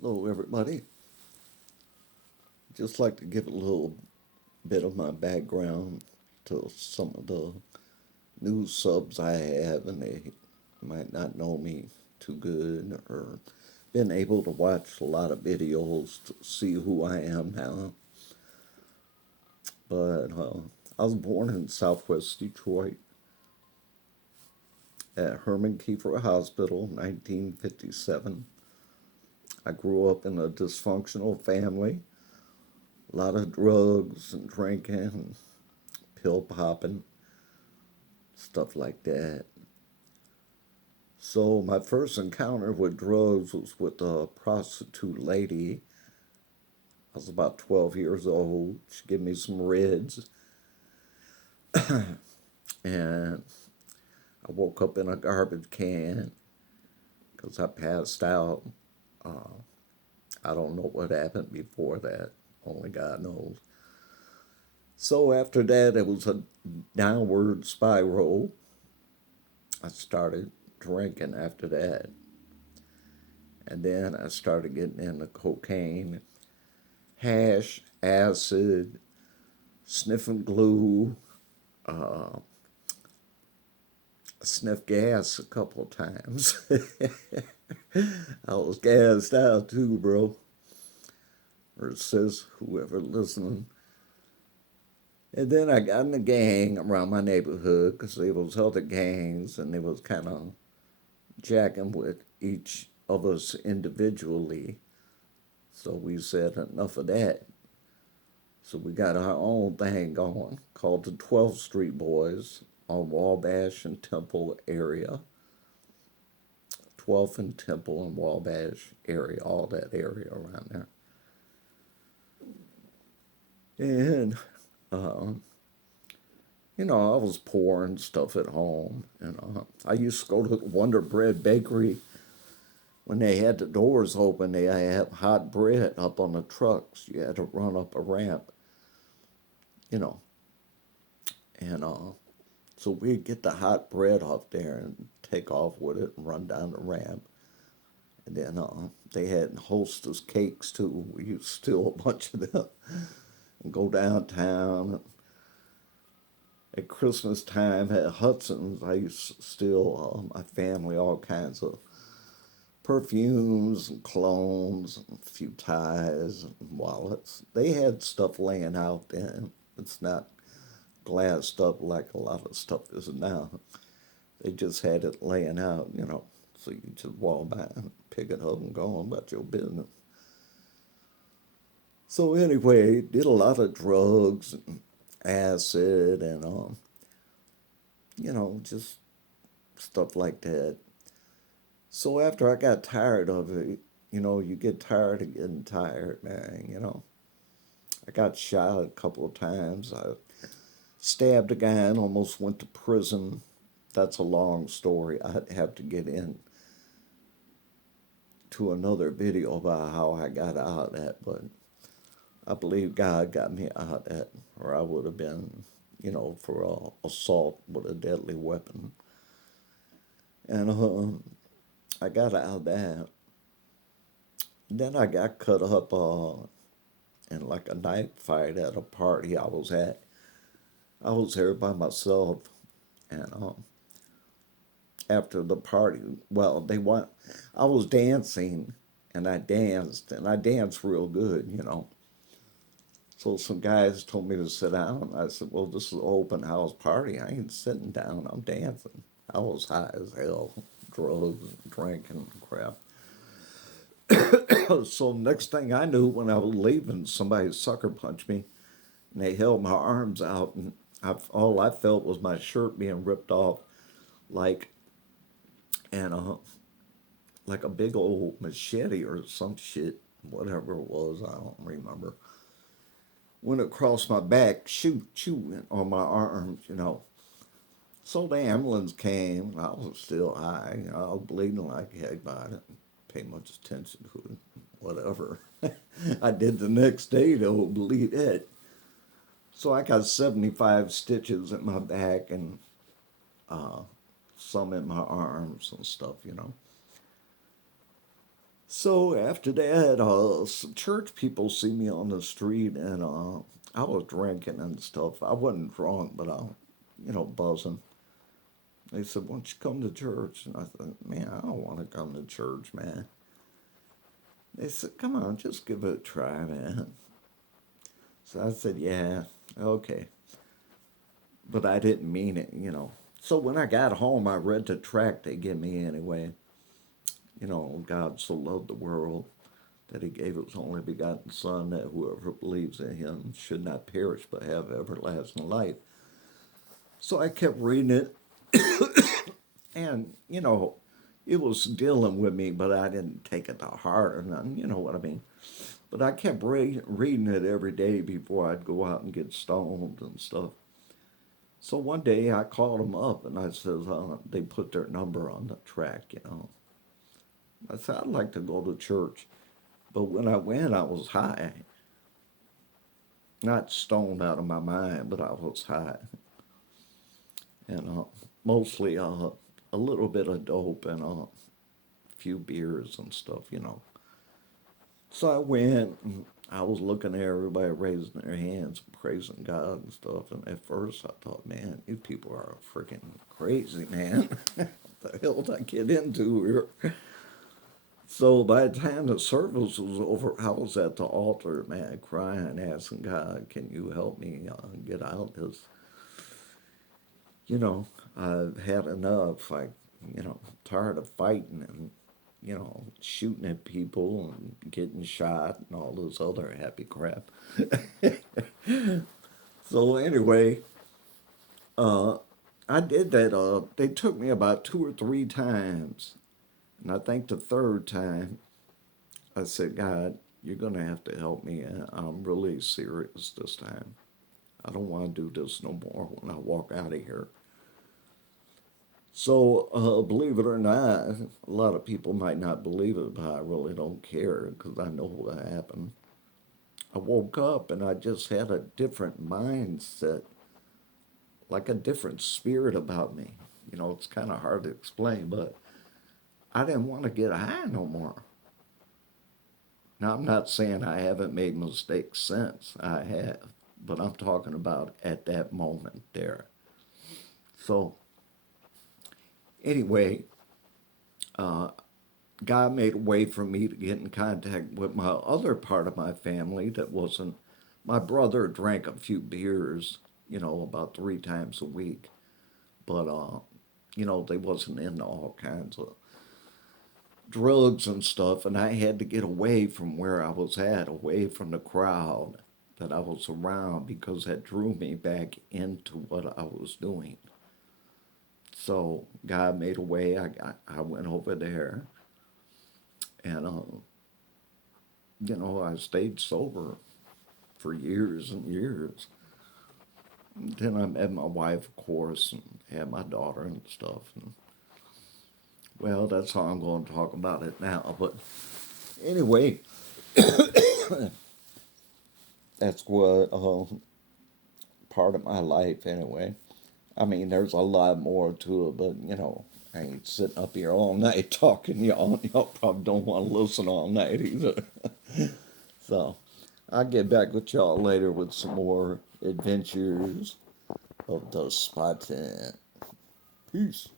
Hello, everybody. Just like to give a little bit of my background to some of the new subs I have, and they might not know me too good or been able to watch a lot of videos to see who I am now. But I was born in Southwest Detroit at Herman Kiefer Hospital, 1957. I grew up in a dysfunctional family, a lot of drugs and drinking, pill popping, stuff like that. So my first encounter with drugs was with a prostitute lady. I was about 12 years old. She gave me some reds, and I woke up in a garbage can because I passed out. Uh, I don't know what happened before that. Only God knows. So after that, it was a downward spiral. I started drinking after that. And then I started getting into cocaine, hash, acid, sniffing glue, uh, sniffed gas a couple of times. I was gassed out too, bro. Or says whoever listening. And then I got in a gang around my neighborhood because there was other gangs and they was kind of jacking with each of us individually. So we said enough of that. So we got our own thing going called the 12th Street Boys on Wabash and Temple area. 12th and Temple and Wabash area, all that area around there. And, um, I was pouring stuff at home. And I used to go to the Wonder Bread Bakery when they had the doors open. They had hot bread up on the trucks. You had to run up a ramp, you know. And so we'd get the hot bread off there and take off with it and run down the ramp. And then they had Hostess cakes too. We used to steal a bunch of them and go downtown. At Christmas time at Hudson's, I used to steal my family all kinds of perfumes and colognes and a few ties and wallets. They had stuff laying out then. It's not glassed up like a lot of stuff is now. They just had it laying out, so you just walk by and pick it up and go on about your business. So anyway, did a lot of drugs and acid and just stuff like that. So after I got tired of it, you get tired of getting tired, man. I got shot a couple of times. I stabbed a guy and almost went to prison. That's a long story. I'd have to get in to another video about how I got out of that, but I believe God got me out of that, or I would have been, for assault with a deadly weapon. And I got out of that. Then I got cut up in like a knife fight at a party I was at. I was there by myself, and after the party, well, I was dancing, and I danced real good. So some guys told me to sit down. I said, well, this is an open house party. I ain't sitting down. I'm dancing. I was high as hell, drugs, drinking, crap. So next thing I knew, when I was leaving, somebody sucker punched me, and they held my arms out, and all I felt was my shirt being ripped off, like and like a big old machete or some shit, whatever it was. I don't remember. Went across my back, shoot, shoot, on my arms. So the ambulance came. I was still high. I was bleeding like heck, but I didn't pay much attention to it. Whatever. I did the next day, though, believe it. So I got 75 stitches in my back and uh, some in my arms and stuff. So after that, some church people see me on the street, and I was drinking and stuff. I wasn't drunk, but buzzing. They said, "Why don't you come to church?" And I thought, "Man, I don't want to come to church, man." They said, "Come on, just give it a try, man." So I said, "Yeah, okay," but I didn't mean it. So when I got home, I read the tract they gave me anyway. God so loved the world that he gave his only begotten Son, that whoever believes in him should not perish but have everlasting life. So I kept reading it, and it was dealing with me, but I didn't take it to heart or nothing. You know what I mean? But I kept reading it every day before I'd go out and get stoned and stuff. So one day I called them up and I said, they put their number on the track. I said, "I'd like to go to church." But when I went, I was high. Not stoned out of my mind, but I was high. And mostly a little bit of dope and a few beers and stuff. So I went, and I was looking at everybody raising their hands, praising God and stuff. And at first I thought, man, these people are freaking crazy, man. What the hell did I get into here? So by the time the service was over, I was at the altar, man, crying, asking God, "Can you help me get out this? You know, I've had enough. Tired of fighting and, shooting at people and getting shot and all this other happy crap." So anyway, uh, I did that. They took me about 2 or 3 times. And I think the third time, I said, "God, you're going to have to help me. I'm really serious this time. I don't want to do this no more when I walk out of here." So, believe it or not, a lot of people might not believe it, but I really don't care because I know what happened. I woke up and I just had a different mindset, like a different spirit about me. It's kind of hard to explain, but I didn't want to get high no more. Now, I'm not saying I haven't made mistakes since. I have. But I'm talking about at that moment there. So, anyway, uh, God made a way for me to get in contact with my other part of my family that wasn't. My brother drank a few beers, about 3 times a week. But, they wasn't into all kinds of drugs and stuff. And I had to get away from where I was at, away from the crowd that I was around because that drew me back into what I was doing. So God made a way. I went over there, and I stayed sober for years and years. Then I met my wife, of course, and had my daughter and stuff. And well, that's how I'm going to talk about it now. But anyway, that's what part of my life anyway. I mean, there's a lot more to it, but I ain't sitting up here all night talking y'all. Y'all probably don't want to listen all night either. So I'll get back with y'all later with some more adventures of the Spartan. Peace.